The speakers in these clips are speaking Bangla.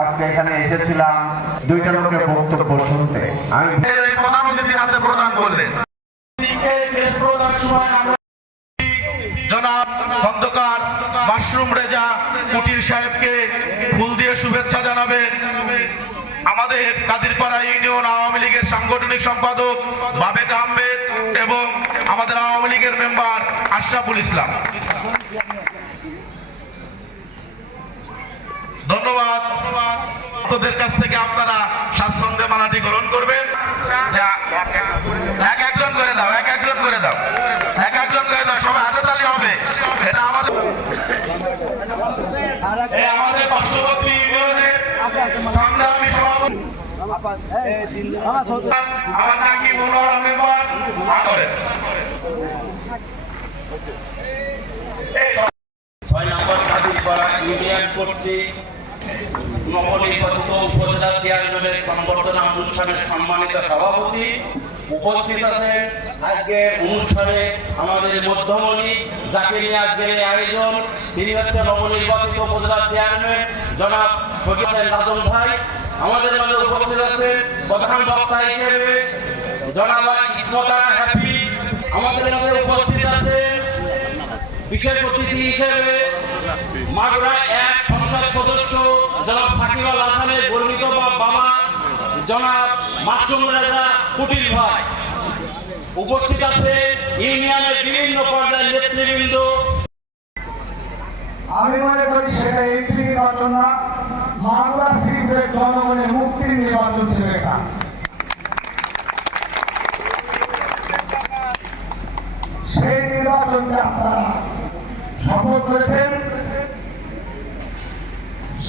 আজকে এখানে এসেছিলাম দুইটা লোকের বক্তব্য শুনতে। আমি প্রধান হাতে প্রদান করলেন। জনাব খন্দকার মাশরুম রেজা কুটির সাহেবকে ফুল দিয়ে শুভেচ্ছা জানাবেন। আমাদের কাদিরপাড়া ইউনিয়ন আওয়ামী লীগের সাংগঠনিক সম্পাদক বাবেক আহমেদ এবং আমাদের আওয়ামী লীগের মেম্বার আশরাফুল ইসলাম। ধন্যবাদ। তোদের কাছ থেকে আপনারা স্বাচ্ছন্দ্যে মালাটি গ্রহণ করবেন। এক একজন করে দাও, এক একজন করে দাও। এক একজন করে দাও, সবাই হাতে তালি হবে। এটা আমাদের করেন ছয় নম্বর কাদিরপাড়া ইউনিয়ন কর্তৃক নবনির্বাচিত উপজেলা চেয়ারম্যানের সংবর্ধনা অনুষ্ঠানের সম্মানিত সভাপতি উপস্থিত আছেন। আজকে অনুষ্ঠানে আমাদের মধ্যমণি, যাকে নিয়ে আজকের আয়োজন, তিনি হচ্ছে নবনির্বাচিত উপজেলা চেয়ারম্যান, জনাব হোসেন রাজন ভাই। আমাদের মাঝে উপস্থিত আছেন প্রধান বক্তা হিসেবে জনাব ইসমতা হ্যাপি আমাদের মাঝে উপস্থিত আছেন বিশেষ অতিথি হিসেবে মাগুরা এক সংসদ সদস্য জনাব সাকিব আল হাসানের বা বাবা জনাব মাসুম রাজা কুটির ভাই। উপস্থিত আছে ইউনিয়নের বিভিন্ন পর্যায়ের নেতৃবৃন্দ। আমি মনে করি সেটা এমপি নির্বাচন না। মাগুরা শরীফের জনগণের মুক্তির নির্বাচন ছিল এটা। সেই নির্বাচনকে আপনারা শপথ করেছেন।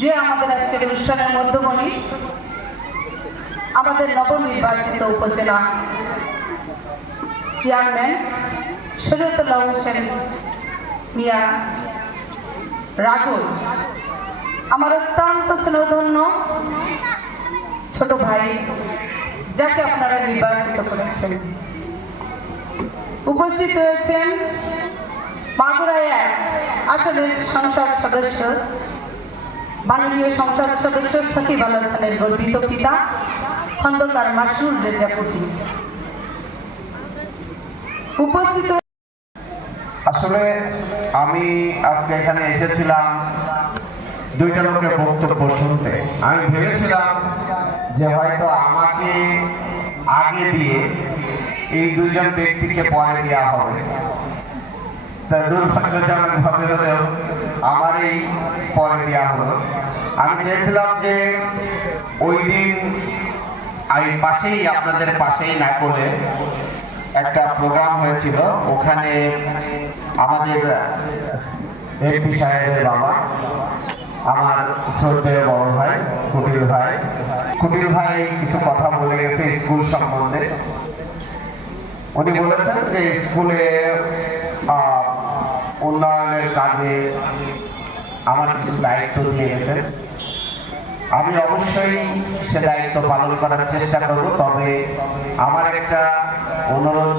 যে আমাদের আজকের অনুষ্ঠানের মধ্যমণি আমাদের নবনির্বাচিত উপজেলা চেয়ারম্যান শরীয়তুল্লাহ হোসেন মিয়া রাজুল আমার অত্যন্ত স্নেহধন্য ছোট ভাই, যাকে আপনারা নির্বাচিত করেছেন। উপস্থিত রয়েছেন মাগুরায় এক আসনের সংসদ সদস্য মাননীয় সংসদ সদস্য সাকিব আল হাসানের গর্বিত পিতা, খন্দকার মাসুর রেজাপতি। উপস্থিত আসলে আমি আজকে এখানে এসেছিলাম দুইটা লোকের বক্তব্য শুনতে। আমি ভেবেছিলাম যে হয়তো আমাকে আগে দিয়ে এই দুইজন ব্যক্তিকে পরে দেওয়া হবে। তা দুর্ভাগ্যজনক ভাবে হলেও আমারই পরে দেওয়া হলো। আমি চেয়েছিলাম যে ওই দিন এই পাশেই আপনাদের পাশেই না করে একটা প্রোগ্রাম হয়েছিল। ওখানে আমাদের এমপি সাহেবের বাবা আমার শ্রদ্ধেয় বড় ভাই কুটির ভাই। কুটির ভাই কিছু কথা বলে গেছে স্কুল সম্বন্ধে। উনি বলেছেন যে স্কুলে আহ, উন্নয়নের কাজে আমার কিছু দায়িত্ব দিয়ে গেছেন। আমি অবশ্যই সে দায়িত্ব পালন করার চেষ্টা করব, তবে আমার একটা অনুরোধ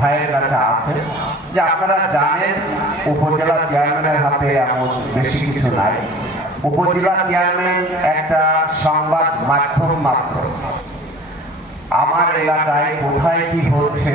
ভাইয়ের কাছে আছে যে আপনারা জানেন, উপজেলা চেয়ারম্যানের হাতে এমন বেশি কিছু নাই। উপজেলা চেয়ারম্যান একটা সংবাদ মাধ্যম মাত্র। আমার এলাকায় কোথায় কি হচ্ছে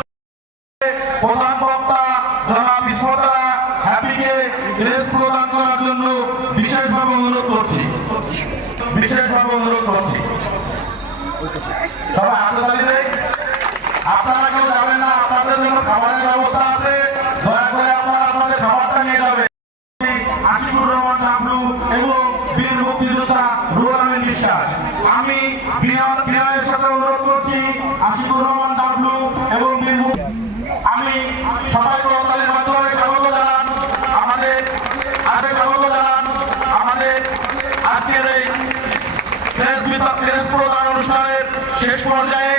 সবাই না, আপনাদের জন্য খাবারের ব্যবস্থা আছে। দয়া করে আপনারা আপনাদের খাবারটা নিয়ে যাবেন। আশিকুর রহমান ডাবলু এবং বীর মুক্তিযোদ্ধা বিনয় বিনয়ের সাথে অনুরোধ করছি, আশিকুর রহমান ডাবলু এবং বীর আমি সবাই করতালির মাধ্যমে স্বাগত জানান আমাদের আগে স্বাগত জানান আমাদের আজকের এই প্রেস বিতরণ প্রেস প্রদান অনুষ্ঠানের শেষ পর্যায়ে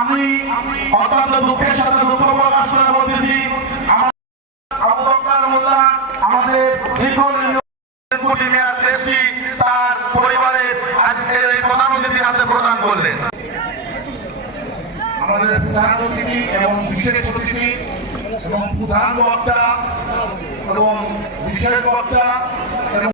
আমি অত্যন্ত দুঃখের সাথে দুঃখ প্রকাশ করে বলতেছি এই প্রধান প্রদান করলেন। আমাদের প্রধান অতিথি এবং বিশেষ অতিথি এবং প্রধান বক্তা এবং বিশেষ বক্তা